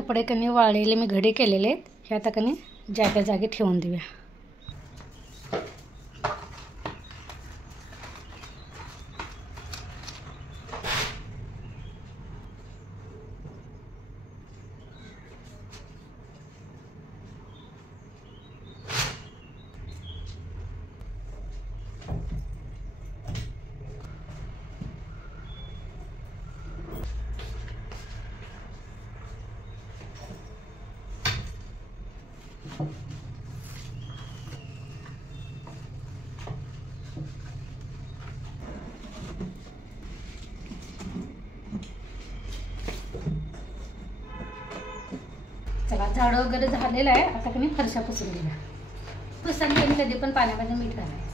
कपडे कणी वाळलेले मी घडी केलेले आहेत, हे आता कणी ज्या त्या जागी ठेवून देऊया. चला, झाड वगैरे झालेलं आहे. आता कणी फरशा पुसून घेऊया. पुसून घेऊन कधी पण पाण्यामध्ये मीठ घालायचं.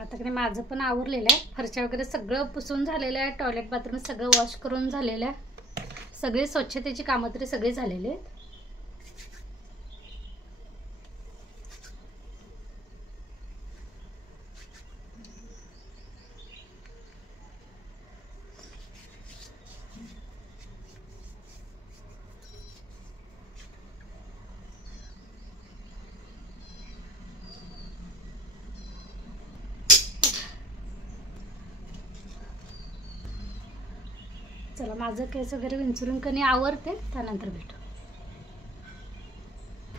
आता कडे माझं पण आवरलेलं आहे. फरशा वगैरे सगळं पुसून झालेलं आहे. टॉयलेट बाथरूम सगळं वॉश करून झालेलं आहे. सगळे स्वच्छतेची कामं तरी सगळे झालेले आहेत. चला, माझं केस वगैरे विंचरून कणी आवरते, त्यानंतर भेटू.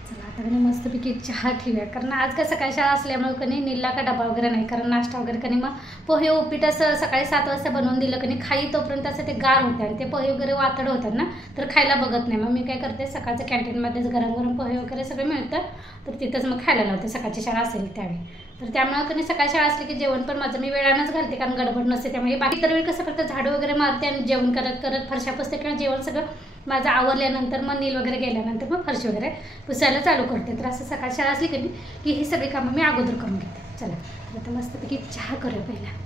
चला, आता कणी मस्तपैकी एक चहा ठेवूया. कारण आज काय सकाळी शाळा असल्यामुळे कणी नीलला का डबा वगैरे नाही. कारण नाश्ता वगैरे कणी मग पोहे उपीट असं सकाळी 7 वाजता बनवून दिलं कणी खाई तोपर्यंत असं ते गार होते आणि ते पोहे वगैरे वातड होतात ना, तर खायला बघत नाही. मग मी काय करते, सकाळचं कॅन्टीनमध्येच गरम गरम पोहे वगैरे सगळं मिळतं, तर तिथंच मग खायला लावते सकाळची शाळा असेल त्यावेळी. तर त्यामुळे कधी सकाळी शाळा असली की जेवण पण माझं मी वेळानंच घालते, कारण गडबड नसते. त्यामुळे बाकी तर वेळ कसं फक्त झाडं वगैरे मारते आणि जेवण करत करत फरशा पुसते, किंवा जेवण सगळं माझं आवरल्यानंतर मग नील वगैरे गेल्यानंतर मग फरशी वगैरे पुसायला चालू करते. तर असं सकाळी शाळा असली की ही सगळी कामं मी अगोदर करून घेते. चला, आता मस्तपैकी चहा करूया पहिला.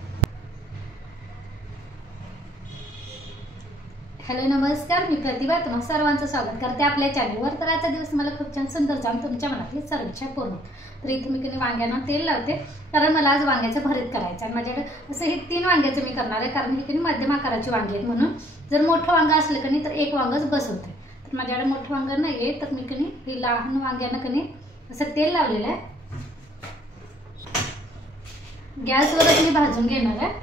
हॅलो, नमस्कार. मी प्रतिभा, तुम्हा सर्वांचं स्वागत करते आपल्या चॅनलवर. तर आजचा दिवस मला खूप छान सुंदर जाऊन तुमच्या मनातली सर्व इच्छा पूर्ण. तर इथे मी कधी वांग्यांना तेल लावते, कारण मला आज वांग्याचं भरीत करायचं. आणि माझ्याकडे असं हे 3 वांग्याचं मी करणार आहे, कारण हे कधी मध्यम आकाराची वांगी आहेत. म्हणून जर मोठं वांगं असलं कधी तर एक वांगच बस होते. तर माझ्याकडे मोठं वांगं नाही आहे, तर मी कधी हे लहान वांग्यांना कधी असं तेल लावलेलं आहे. गॅसवरच मी भाजून घेणार आहे.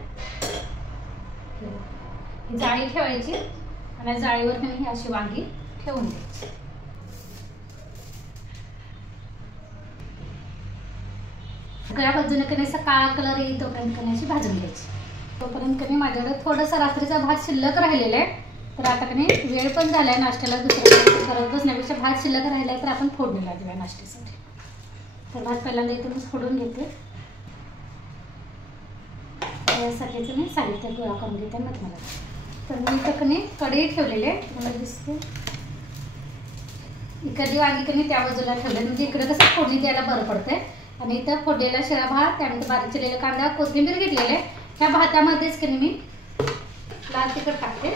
ही जाळी ठेवायची आणि जाळीवर कधी ही अशी वांगी ठेवून द्यायची. सगळ्या बाजूने कधी असा काळा कलर येईल तोपर्यंत कधी अशी भाजून घ्यायची. तोपर्यंत कधी माझ्याकडे थोडासा रात्रीचा भात शिल्लक राहिलेला आहे. तर आता कधी वेळ पण झालाय नाश्त्याला, दुसरं करत बसण्यापेक्षा भात शिल्लक राहिलाय तर आपण फोडणीला देऊया नाश्त्यासाठी. तर भात पहिल्यांदा इथूनच फोडून घेते. यासाठीचं मी साहित्य गोळा करून घेते मग मला. तर मी इथं कधी कढई ठेवलेली आहे, तुम्हाला दिसते. इकडली वांगी कधी त्या बाजूला ठेवले, म्हणजे इकडे कसं फोडणी द्यायला बरं पडतंय. आणि इथं फोडलेला शिळा भात, त्यानंतर बारीक चिरलेला कांदा, कोथिंबीर घेतलेले. ह्या भातामध्येच कधी मी लाल तिखट टाकते.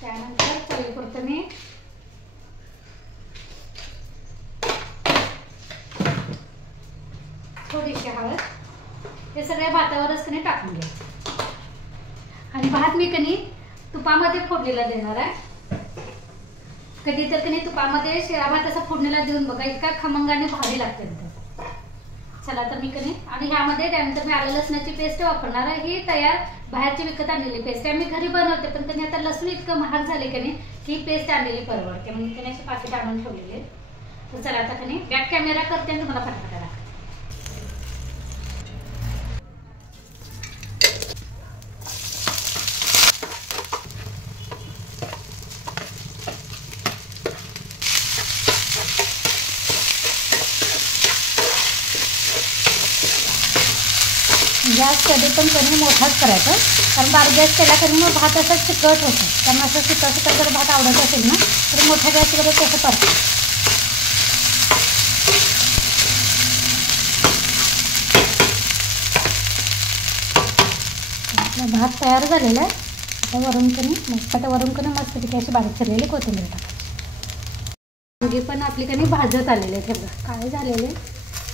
त्यानंतर चवीपुरतं मी थोडीशी हळद, हे सगळ्या भातावरच कधी टाकून घ्यायचं. आणि भात मी कधी तुपामध्ये फोडणीला देणार आहे. कधी तर कधी तुपामध्ये शिळा भात असा फोडणीला देऊन बघा, इतका खमंगाने भारी लागते. चला तर मी कधी आणि ह्यामध्ये त्यानंतर मी आलं लसणाची पेस्ट वापरणार आहे. ही तयार बाहेरची विकत आणलेली पेस्ट आहे. मी घरी बनवते, पण कधी आता लसूण इतकं महाग झाले की नाही की पेस्ट आणलेली परवडते, म्हणजे कधी अशी पाकिट आणून ठेवलेली. तर चला आता कधी बॅक कॅमेरा करते आणि तुम्हाला फटाफट दाखवते. गॅस कधी पण कमी मोठाच करायचा, कारण बारीक गॅस केला कधी मग भात असा चिकट होतो. त्यामुळे असं चिकट जर भात आवडत असेल ना तर मोठ्या गॅसवर तसं करतो. आपला भात तयार झालेला आहे. आता वरून मस्तपैकी अशी बारीक चिरलेली कोथिंबीर टाकायची. मुगी पण आपली कधी भाजत आलेले आहेत. हे बघा काय झालेले.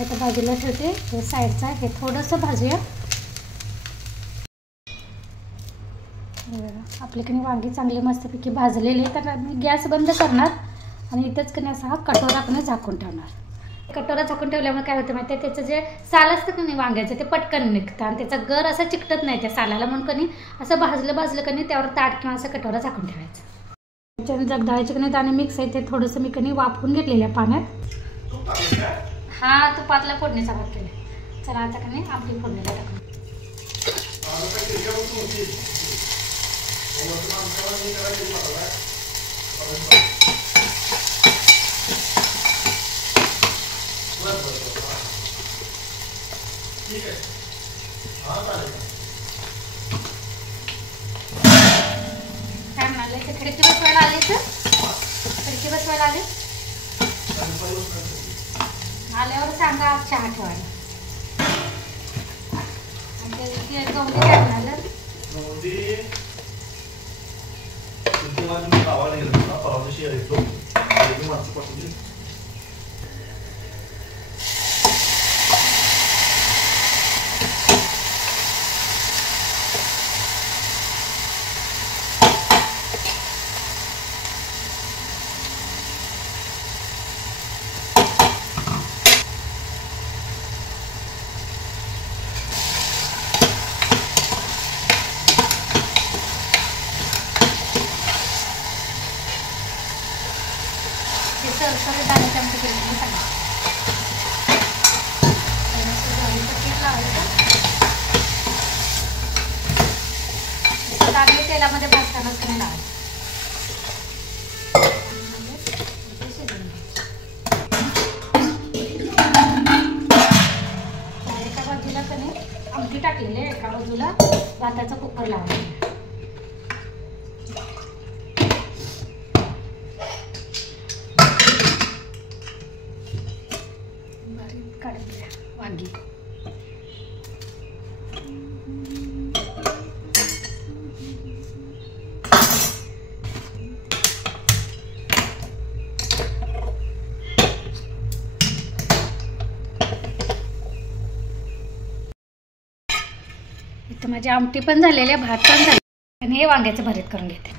आता बाजूला ठेवते. हे साईडचं आहे, हे थोडंसं भाजूया. आपले कधी वांगी चांगली मस्तपैकी भाजलेली आहे. तर मी गॅस बंद करणार आणि इथंच कधी असा हा कटोरा पण झाकून ठेवणार. कटोरा झाकून ठेवल्यामुळे काय होतं माहिती आहे, त्याचं जे साल असतं की नाही वांग्याचं ते पटकन निघतं आणि त्याचा गर असा चिकटत नाही त्या सालाला. म्हणून कधी असं भाजलं कधी त्यावर ताट किंवा असं कटोरा झाकून ठेवायचं. त्याच्याने जगदाळ्याचे कधी दाणे मिक्स आहे ते थोडंसं मी कधी वाफवून घेतलेल्या पाण्यात. हा तुपातला फोडणीचा भात केला. चला आता कधी आपली फोडणीला टाकू. काय म्हणाले ते खिडकी बसवायला आली तर खिडकी बसवायला आली आल्यावर सांगा चहा ठेवायला. गौरी काय म्हणाल सरसरी दाण्याची आमटी केली मी सांगा. दाणे तेलामध्ये भाजतानाच कमी लावायचं. एका बाजूला कमी आमटी टाकलेली आहे, एका बाजूला भाताचा कुकर लावायचा. वांगी इथं माझी आमटी पण झालेली आहे, भात पण झाले आणि हे वांग्याचं भरीत करून घेते.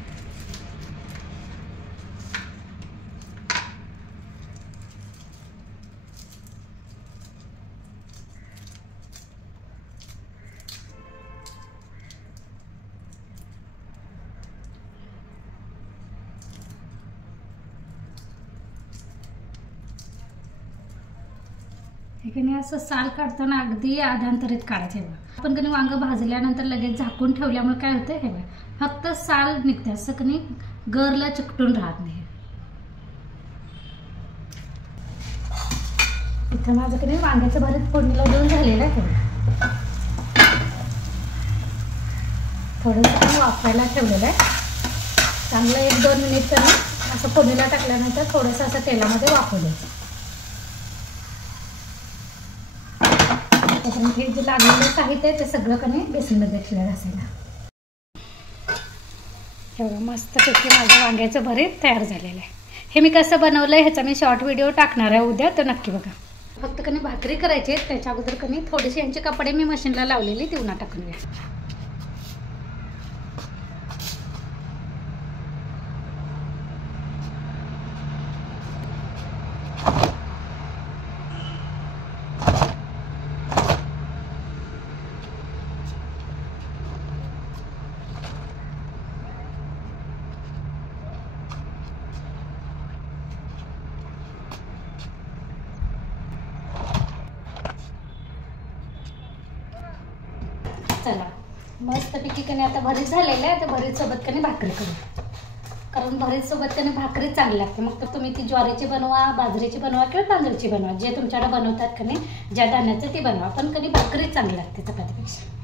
हे असं साल काढताना अगदी आधांतरित काढायचे बघा. आपण कधी वांग भाजल्यानंतर लगेच झाकून ठेवल्यामुळे काय होतं हे बघा फक्त साल निघते, असं कधी गरला चिकटून राहत नाही. इथं माझं कधी वांग्याचं भरीत फोडणीला देऊन झालेलं आहे. थोडंसं वाफायला ठेवलेलं आहे. चांगलं 1-2 मिनिट कधी असं फोडणीला टाकल्यानंतर थोडंसं असं तेलामध्ये वाफवलं द्यायचं. हे जे लागलेलं साहित्य आहे ते सगळं कधी बेसनमध्ये ठेवलं घासायला. हे बघा मस्तपैकी माझं वांग्याचं भरीत तयार झालेलं आहे. हे मी कसं बनवलं आहे ह्याचा मी शॉर्ट व्हिडिओ टाकणार आहे उद्या, तर नक्की बघा. फक्त कधी भाकरी करायची आहे, त्याच्या अगोदर कधी थोडीशी यांचे कपडे मी मशीनला लावलेली ती उन्हात टाकून घ्या. चला मस्तपैकी कणी आता भरीत झालेलं आहे. तर भरीतसोबत कणी भाकरी करू, कारण भरीतसोबत कणी भाकरी चांगली लागते. मग तर तुम्ही ती ज्वारीची बनवा, बाजरीची बनवा किंवा तांदूळची बनवा, जे तुमच्याकडे बनवतात कणी ज्या धान्याचं ती बनवा, पण कधी भाकरी चांगली लागते चपातीपेक्षा.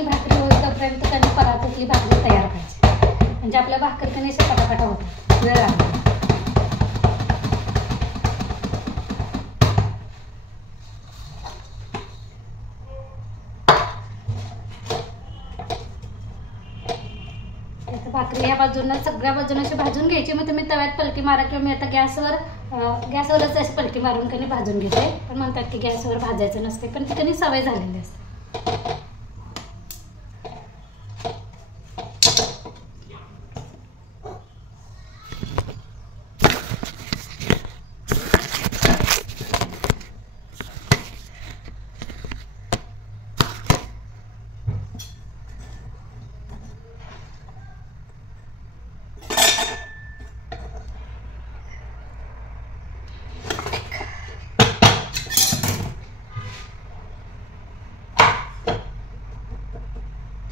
भाकरी होईपर्यंत त्यांनी परातीतली भाकरी तयार करायची, म्हणजे आपल्या भाकरी कणी पटापटा होतात, वेळ लागतो. भाकरी ह्या बाजूनं सगळ्या बाजूनं अशी भाजून घ्यायची. मग तुम्ही तव्यात पलटी मारा किंवा मी आता गॅसवरच अशी पलटी मारून कणी भाजून घेते. पण म्हणतात की गॅसवर भाजायचं नसते, पण ती कणी सवय झालेली असते.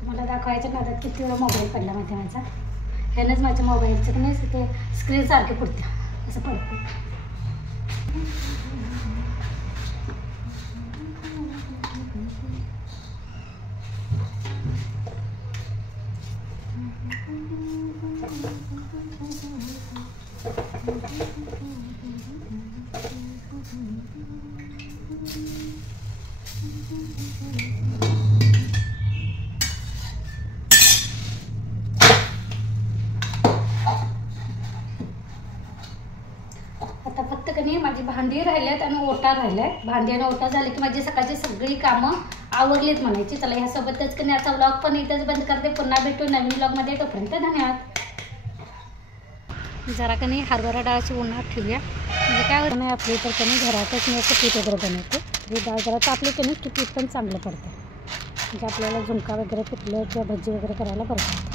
मला दाखवायच्या नादात किती वेळा मोबाईल पडला माहिती माझा. ह्यानंच माझ्या मोबाईलचं की नाही ते स्क्रीन सारखी पुढते असं पडतं. आता फक्त कणी माझी भांडी राहिल्यात आणि ओटा राहिलाय. भांडी आणि ओटा झाले की माझी सकाळची सगळी कामं आवरलीत म्हणायची. चला ह्यासोबतच कणी याचा व्लॉग पण इथंच बंद करते. पुन्हा भेटू नवीन व्लॉगमध्ये. तोपर्यंत धन्यवाद. जरा कणी हरभरा डाळची उन्हात ठेवूया, म्हणजे काय होतं नाही आपली तर कणी घरातच मी असं पीठ वगैरे बनवते. ही डाळ जरा तापली कणी की पीठ पण चांगलं पडतं, म्हणजे आपल्याला झुणका वगैरे पिठलं किंवा भजी वगैरे करायला बरं.